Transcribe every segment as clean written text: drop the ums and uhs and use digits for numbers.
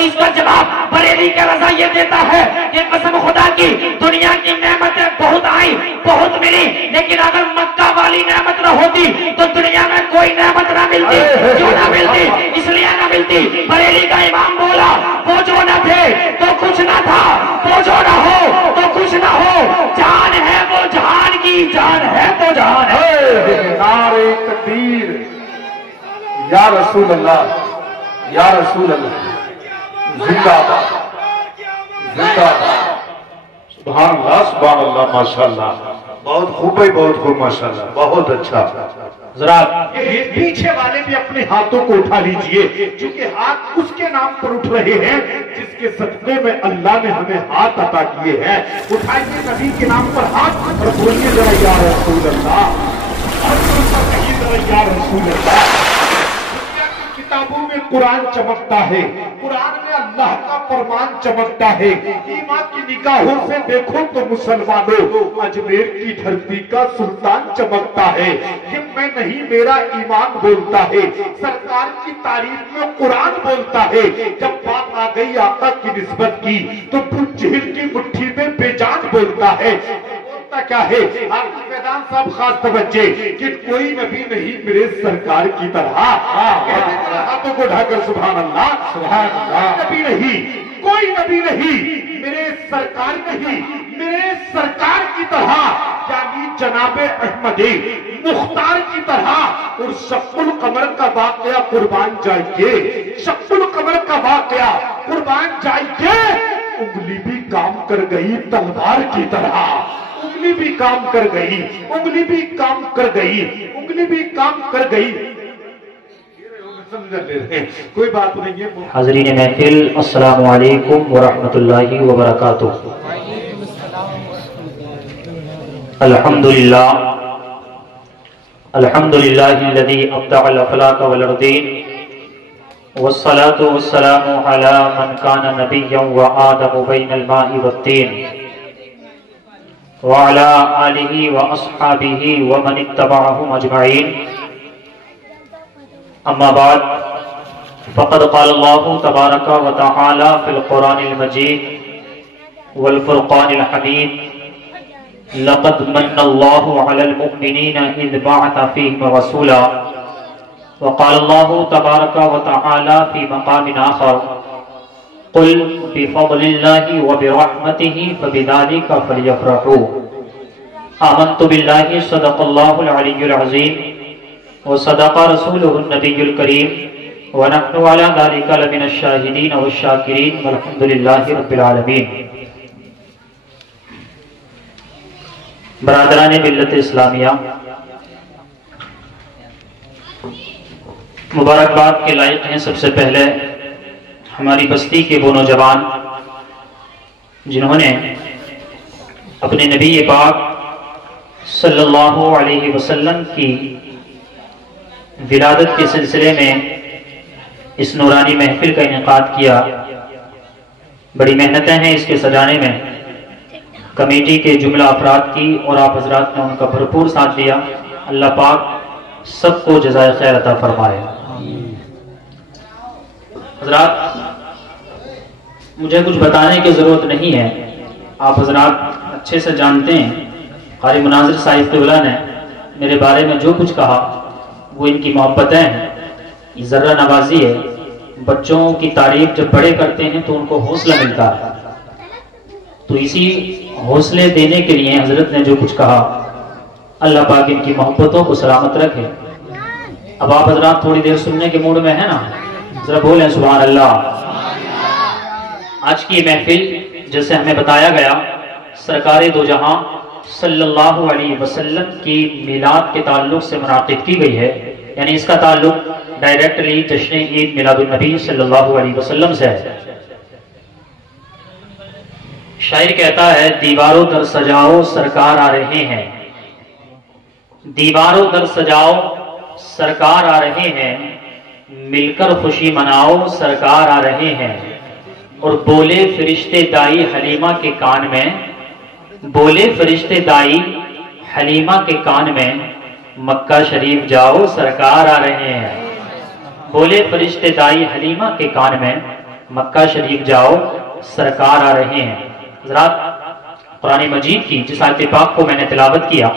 اس کا جواب بریلی کا رضا یہ دیتا ہے کہ قسم خدا کی دنیا کی نعمتیں بہت آئی بہت ملی، لیکن اگر مکہ والی نعمت نہ ہوتی تو دنیا میں کوئی نعمت نہ ملتی۔ کیوں نہ ملتی؟ اس لیے نہ ملتی، بریلی کا امام بولا وہ جو نہ تھے تو کچھ نہ تھا، وہ جو نہ ہو تو کچھ نہ ہو، جان ہے وہ جہان کی، جان ہے تو جہان ہے۔ نعرہ تکبیر، یا رسول اللہ، یا رسول اللہ، زندہ باد، زندہ باد۔ سبحان اللہ، سبحان اللہ، ماشاءاللہ، بہت خوب ہے، بہت خوب، ماشاءاللہ، بہت اچھا۔ حضرات پیچھے والے بھی اپنے ہاتھوں کو اٹھا لیجئے، چونکہ ہاتھ اس کے نام پر اٹھ رہے ہیں جس کے صدقے میں اللہ نے ہمیں ہاتھ عطا کیے ہیں۔ اٹھائیے نبی کے نام پر ہاتھ اور بولیے ذرا یا رسول اللہ، اور کہیں ذرا یا رسول اللہ۔ کتابوں میں قرآن چمکتا ہے، قرآن میں اللہ کا فرمان چمکتا ہے۔ ایمان کی نگاہوں سے دیکھو تو مسلمانوں، اجمیر کی دھرتی کا سلطان چمکتا ہے۔ کہ میں نہیں، میرا ایمان بولتا ہے، سرکار کی تعریف میں قرآن بولتا ہے۔ جب بات آ گئی آقا کی نسبت کی تو جہل کی مٹھی میں بے جان بولتا ہے۔ کیا ہے حافظ میدان صاحب، خاص توجہ کہ کوئی نبی نہیں میرے سرکار کی طرح۔ ہاتھوں کو ڈھا کر سبحان اللہ، سبحان اللہ۔ نبی نہیں، کوئی نبی نہیں میرے سرکار نہیں، میرے سرکار کی طرح، یعنی جناب احمد مختار کی طرح۔ اور شق القمر کا واقعہ قربان جائیے، شق القمر کا واقعہ قربان جائیے، انگلی بھی کام کر گئی تلوار کی طرح، انگلی بھی کام کر گئی، انگلی بھی کام کر گئی، انگلی بھی کام کر گئی۔ کوئی بات نہیں ہے۔ حاضرین محفل، السلام علیکم ورحمۃ اللہ وبرکاتہ۔ الحمدللہ الحمدللہ الذی ابدع الافلاک والارضین، والصلاة والسلام علی من کان نبیا وآدم بین الماء والطین، وعلى آلہ واصحابہ ومن اتبعہم اجمعین۔ اما بعد، فقد قال اللہ تبارک و تعالی فی القرآن المجید والفرقان الحمید، لقد من اللہ علی المؤمنین اذ بعث فیہم رسولا، وقال اللہ تبارک و تعالی فی مقام آخر، قل بفضل اللہ وبرحمتہ فبذلک فلیفرحوا۔ آمنت باللہ، صدق اللہ العلی العظیم، وصدق رسولہ النبی الکریم، ونحن علی ذلک لمن الشاہدین والشاکرین، والحمد للہ رب العالمین۔ برادران ملت اسلامیہ، مبارکباد کے لائق ہیں سب سے پہلے ہماری بستی کے وہ نوجوان جنہوں نے اپنے نبی پاک صلی اللہ علیہ وسلم کی ولادت کے سلسلے میں اس نورانی محفل کا انعقاد کیا۔ بڑی محنتیں ہیں اس کے سجانے میں، کمیٹی کے جملہ افراد کی، اور آپ حضرات نے ان کا بھرپور ساتھ دیا۔ اللہ پاک سب کو جزائے خیر عطا فرمائے۔ حضرات، مجھے کچھ بتانے کی ضرورت نہیں ہے، آپ حضرات اچھے سے جانتے ہیں۔ قاری مناظر صاحب قبلہ نے میرے بارے میں جو کچھ کہا وہ ان کی محبتیں ہیں، یہ ذرہ نوازی ہے۔ بچوں کی تعریف جب بڑے کرتے ہیں تو ان کو حوصلہ ملتا ہے، تو اسی حوصلے دینے کے لیے حضرت نے جو کچھ کہا، اللہ پاک ان کی محبتوں کو سلامت رکھے۔ اب آپ حضرات تھوڑی دیر سننے کے موڈ میں ہیں نا، ذرا بولیں سبحان اللہ۔ آج کی محفل جیسے ہمیں بتایا گیا سرکار دو جہاں صلی اللہ علیہ وسلم کی میلاد کے تعلق سے منعقد کی گئی ہے، یعنی اس کا تعلق ڈائریکٹلی جشن عید میلاد النبی صلی اللہ علیہ وسلم سے ہے۔ شاعر کہتا ہے، دیواروں در سجاؤ سرکار آ رہے ہیں، دیواروں در سجاؤ سرکار آ رہے ہیں، مل کر خوشی مناؤ سرکار آ رہے ہیں۔ اور بولے فرشتے دائی حلیمہ کے کان میں، بولے فرشتے دائی حلیمہ کے کان میں، مکہ شریف جاؤ سرکار آ رہے ہیں۔ بولے فرشتے دائی حلیمہ کے کان میں، मक्का शरीफ जाओ, सरकार आ रहे हैं। हज़रात, कुरान मजीद की जिस आयत पाक को मैंने तिलावत किया,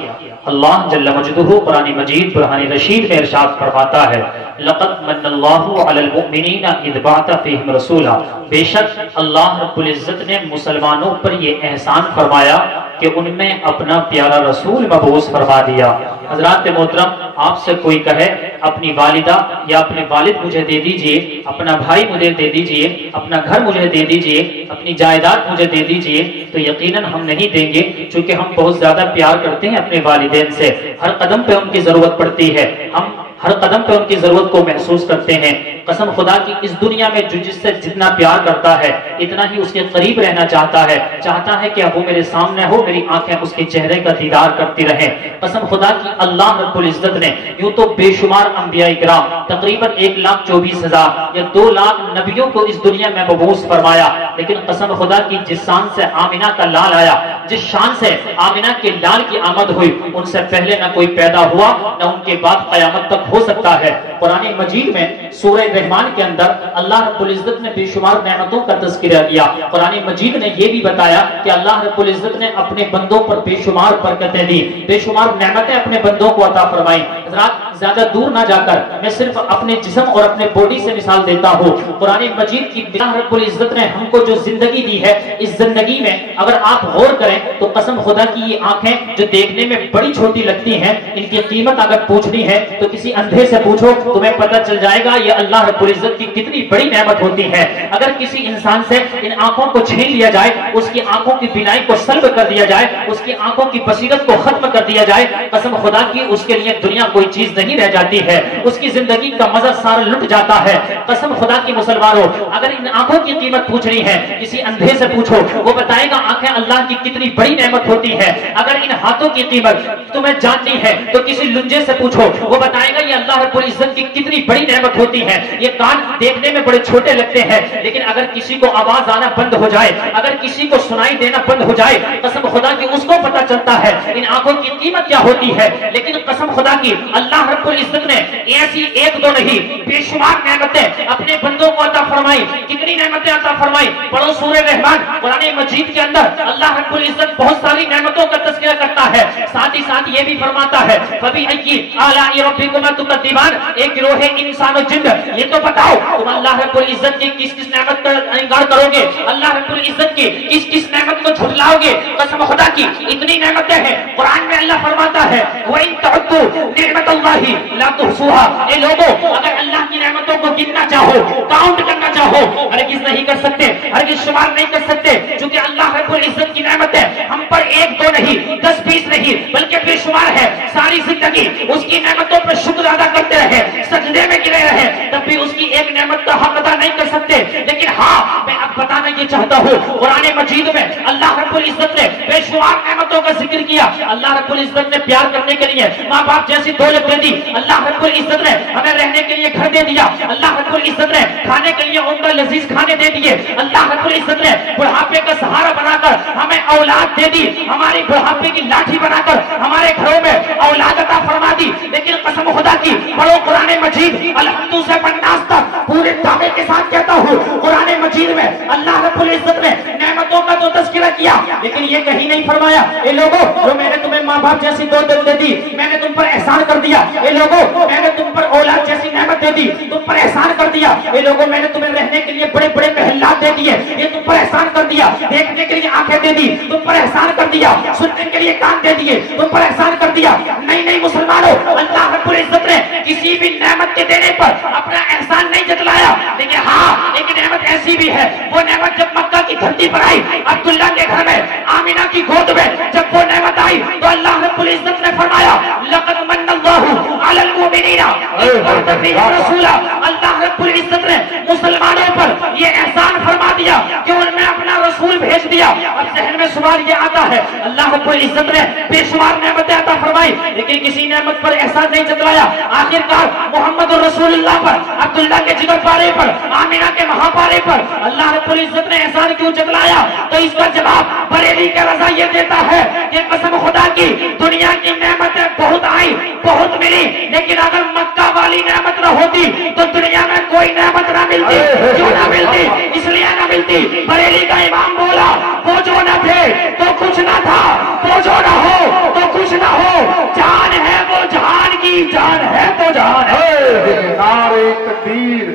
अल्लाह जल्ल मजदुहु कुरान मजीद बुरहान रशीद में इरशाद फरमाता है, लक़द मन्नल्लाहु अलल मुमिनीना इज़ बअसा फ़ीहिम रसूला, बेशक अल्लाह रब्बुल इज़्ज़त ने मुसलमानों पर ये एहसान फरमाया कि उनमें अपना प्यारा रसूल मबूस फरमा दिया। हज़रात मोहतरम, आपसे कोई कहे अपनी वालिदा या अपने वालिद मुझे दे दीजिए, अपना भाई मुझे दे दीजिए, अपना घर मुझे दे दीजिए, अपनी जायदाद मुझे दे दीजिए, तो यकीनन हम नहीं देंगे, क्योंकि हम बहुत ज्यादा प्यार करते हैं अपने वालिदैन से। हर कदम पे उनकी जरूरत पड़ती है, हम हर कदम पे उनकी जरूरत को महसूस करते हैं। कसम खुदा की, इस दुनिया में जो जिससे जितना प्यार करता है इतना ही उसके करीब रहना चाहता है, चाहता है कि अब वो मेरे सामने हो, मेरी आंखें उसके चेहरे का दीदार करती रहें। कसम खुदा की, अल्लाह रब्बुल इज्जत ने यूं तो बेशुमार अंबिया इकराम, तकरीबन 1,24,000 या 2 लाख नबियों को इस दुनिया में मबूस फरमाया, लेकिन कसम खुदा की, जिस शान से आमिना का लाल आया, जिस शान से आमिना के लाल की आमद हुई, उनसे पहले ना कोई पैदा हुआ, ना उनके बाद कयामत तक हो सकता है। कुरान मजीद में सूरह रहमान के अंदर अल्लाह रब्बुल इज्जत ने बेशुमार नेमतों का तज़किरा किया। कुरान मजीद ने यह भी बताया कि अल्लाह रब्बुल इज्जत ने अपने बंदों पर बेशुमार बरकतें दी, बेशुमार नेमतें अपने बंदों को अता फरमाई। हज़रात, ज्यादा दूर ना जाकर मैं सिर्फ अपने जिस्म और अपने बॉडी से मिसाल देता हूँ। कुरान मजीद की अल्लाह रब्बुल इज्जत ने हमको जो जिंदगी दी है, इस जिंदगी में अगर आप गौर करें तो कसम खुदा की, ये आंखें जो देखने में बड़ी छोटी लगती हैं, इनकी कीमत अगर पूछनी है तो किसी अंधे से पूछो, तुम्हें पता चल जाएगा ये अल्लाह रब्बुल इज्जत की कितनी बड़ी नेमत होती है। अगर किसी इंसान से इन आंखों को छीन लिया जाए, उसकी आंखों की बिनाई को सल्ब कर दिया जाए, उसकी आंखों की बसीरत को खत्म कर दिया जाए, कसम खुदा की, उसके लिए दुनिया कोई चीज नहीं रह जाती है, उसकी जिंदगी का मजा सारा लुट जाता है। कसम खुदा की मुसलमानों, अगर इन आंखों की कीमत पूछनी है, किसी अंधे से पूछो, वो बताएगा आंखें अल्लाह की कितनी बड़ी नेमत होती है। अगर इन हाथों की कीमत तुम्हें जाननी है तो किसी लुंजे से पूछो, वो बताएगा ये अल्लाह रब्बुल इज्जत की कितनी बड़ी नेमत होती है। ये कान देखने में बड़े छोटे लगते हैं, लेकिन अगर किसी को आवाज आना बंद हो जाए, अगर किसी को सुनाई देना बंद हो जाए, कसम खुदा की, उसको पता चलता है इन आंखों की कीमत क्या होती है। लेकिन कसम खुदा की, अल्लाह रब्बुल इज्जत ने ऐसी एक दो नहीं, बेशुमार नेमतें अपने बंदों को अता फरमाई। कितनी नेमतें अता फरमाई, पढ़ो सूरह रहमान कुरान मजीद के अंदर अल्लाह रब्बुल इज्जत बहुत सारी नेमतों का तज़किरा करता है। साथ ही साथ ये भी फरमाता है, फबी अय्यी आलाइ रब्बिकुमा तुकद्दिबान, एक गिरोह इंसान और जिन्न, ये तो बताओ तुम अल्लाह रब्बुल इज्जत की किस किस नेमत का इनकार करोगे, अल्लाह रब्बुल इज्जत की किस किस नेमत को झुठलाओगे। कसम खुदा की, इतनी नेमतें हैं। कुरान में अल्लाह फरमाता है, व इन तअद्दू निअमतल्लाहि ला तुहसूहा, ए लोगों, अगर अल्लाह की नेमतों को गिनना चाहो, काउंट करना चाहो, हरगिज़ नहीं कर सकते, हरगिज़ शुमार नहीं कर सकते, क्योंकि अल्लाह रब्बुल इज्जत की नेमतें हम पर 1 2 नहीं, 10 20 नहीं, बल्कि बेशुमार है। सारी जिंदगी उसकी नेमतों पर शुक्र अदा करते रहे, सजदे में गिरे रहे, तब भी उसकी एक नेमत का हक अदा नहीं कर सकते। लेकिन हाँ, मैं अब बताना ये चाहता हूँ, कुरान मजीद में अल्लाह रब्बुल इज्जत ने बेशुमार नेमतों का जिक्र किया। अल्लाह रब्बुल इज्जत ने प्यार करने के लिए माँ बाप जैसी दौलत दे दी, अल्लाह रब्बुल इज्जत ने हमें रहने के लिए घर दे दिया, अल्लाह रब्बुल इज्जत ने खाने के लिए उम्दा लजीज खाने दे दिए, अल्लाह रब्बुल इज्जत ने बुढ़ापे का सहारा बनाकर हमें औलाद दे दी, हमारी बुढ़ापे की लाठी बनाकर हमारे घरों में औलाद अता फरमा दी। लेकिन कसम खुदा की, पढ़ो कुरान मजीद, अलहम्दु से पन्नास तक पूरे दावे के साथ कहता हूँ, कुरान मजीद में अल्लाह रब्बुल इज्जत ने नेमतों का तो तज़किरा किया, लेकिन ये कहीं नहीं फरमाया, ए लोगों, जो मैंने तुम्हें माँ बाप जैसी दौलत दे दी, मैंने तुम पर एहसान कर दिया। ए लोगों, मैंने तुम पर औलाद जैसी नेमत दे दी, तुम पर एहसान कर दिया। ए लोगों, मैंने तुम्हें रहने के लिए बड़े बड़े महल्लात दे दिए, ये तुम पर एहसान कर दिया। देखने के लिए आंखें दे दी, तुम पर एहसान कर दिया। सुनने के लिए कान दे दिए, तुम पर एहसान कर दिया। नहीं नहीं मुसलमानों, अल्लाह रब्बुल इज्जत ने किसी भी नेमत के देने पर अपना एहसान नहीं जतलाया। लेकिन हाँ, एक नेमत ऐसी भी है, वो नेमत जब मक्का की धरती पर आई, अब्दुल्ला के घर में, आमिना की गोद में जब वो नेमत आई, तो अल्लाह रब्बुल इज्जत ने फरमाया, लक़द मन्नल्लाहु अलल मुमिनीना इज़ बअसा फ़ीहिम रसूला, अल्लाह रब्बुल इज्जत ने मुसलमानों पर ये एहसान फरमा दिया कि उनमें अपना रसूल भेज दिया। अब ज़हन में सवाल ये आता है, अल्लाह रब्बुल इज्जत ने बेशुमार नेमतें अता फरमाई, लेकिन किसी नेमत पर एहसान नहीं जतलाया। आखिरकार मोहम्मद रसूलुल्लाह पर, अब्दुल्ला के जिगर पारे पर, आमिना के महापारे पर अल्लाह रब्बुल इज्जत ने एहसान क्यों जतलाया? तो इसका जवाब बरेली का रज़ा ये देता है कि कसम खुदा की, दुनिया की नेमतें बहुत आई, बहुत मिली, लेकिन अगर मक्का वाली नेमत न होती तो दुनिया में कोई کوئی نعمت نہ ملتی، کیوں نہ ملتی؟ اس لیے نہ ملتی، بریلی کا امام بولا وہ جو نہ تھے تو کچھ نہ تھا، وہ جو نہ ہو تو کچھ نہ ہو، جان ہے وہ جہان کی، جان ہے تو جہان ہے۔ نعرہ تکبیر،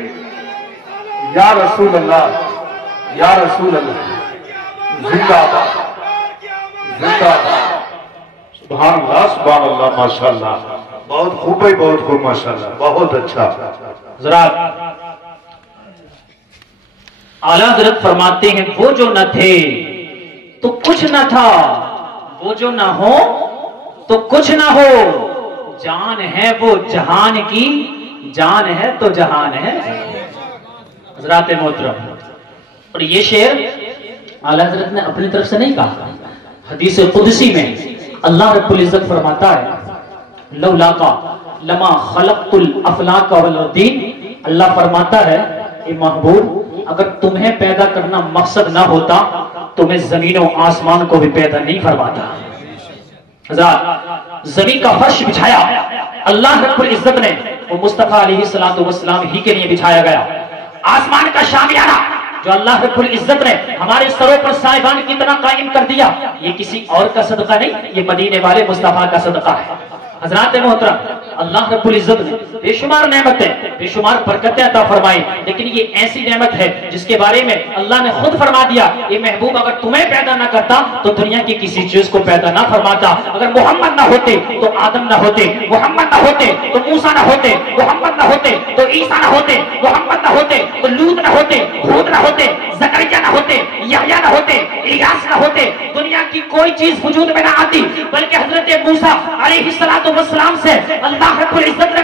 یا رسول اللہ، یا رسول اللہ، زندہ باد، زندہ باد۔ سبحان اللہ، سبحان اللہ، ماشاءاللہ، بہت خوب ہے، بہت خوب، ماشاءاللہ، بہت اچھا۔ ذرا اعلیٰ حضرت فرماتے ہیں وہ جو نہ تھے تو کچھ نہ تھا، وہ جو نہ ہو تو کچھ نہ ہو، جان ہے وہ جہان کی، جان ہے تو جہان ہے۔ حضرات محترم، اور یہ شعر اعلیٰ حضرت نے اپنی طرف سے نہیں کہا، حدیث قدسی میں اللہ رب العزت فرماتا ہے لولاکا لما خلقت الافلاک والدین، اللہ فرماتا ہے اے محبوب اگر تمہیں پیدا کرنا مقصد نہ ہوتا تو میں زمین و آسمان کو بھی پیدا نہیں فرماتا۔ حضرات زمین کا فرش بچھایا اللہ رب العزت نے، وہ مصطفیٰ علیہ السلام ہی کے لیے بچھایا گیا۔ آسمان کا شامیانہ جو اللہ رب العزت نے ہمارے سروں پر سائبان کی طرح قائم کر دیا، یہ کسی اور کا صدقہ نہیں، یہ مدینے والے مصطفیٰ کا صدقہ ہے۔ حضرات محترم، اللہ رب العزت نے بے شمار نعمتیں، بے شمار برکتیں عطا فرمائی، لیکن یہ ایسی نعمت ہے جس کے بارے میں اللہ نے خود فرما دیا یہ محبوب اگر تمہیں پیدا نہ کرتا تو دنیا کی کسی چیز کو پیدا نہ فرماتا۔ اگر محمد نہ ہوتے تو آدم نہ ہوتے، محمد نہ ہوتے تو موسیٰ نہ ہوتے، محمد نہ ہوتے تو عیسیٰ نہ ہوتے، محمد نہ ہوتے تو لوط نہ ہوتے، ہود نہ ہوتے، زکریا نہ ہوتے، یحییٰ نہ ہوتے، الیاس نہ ہوتے، دنیا کی کوئی چیز وجود میں نہ آتی، بلکہ حضرت موسیٰ علیہ السلام سے اللہ رب العزت نے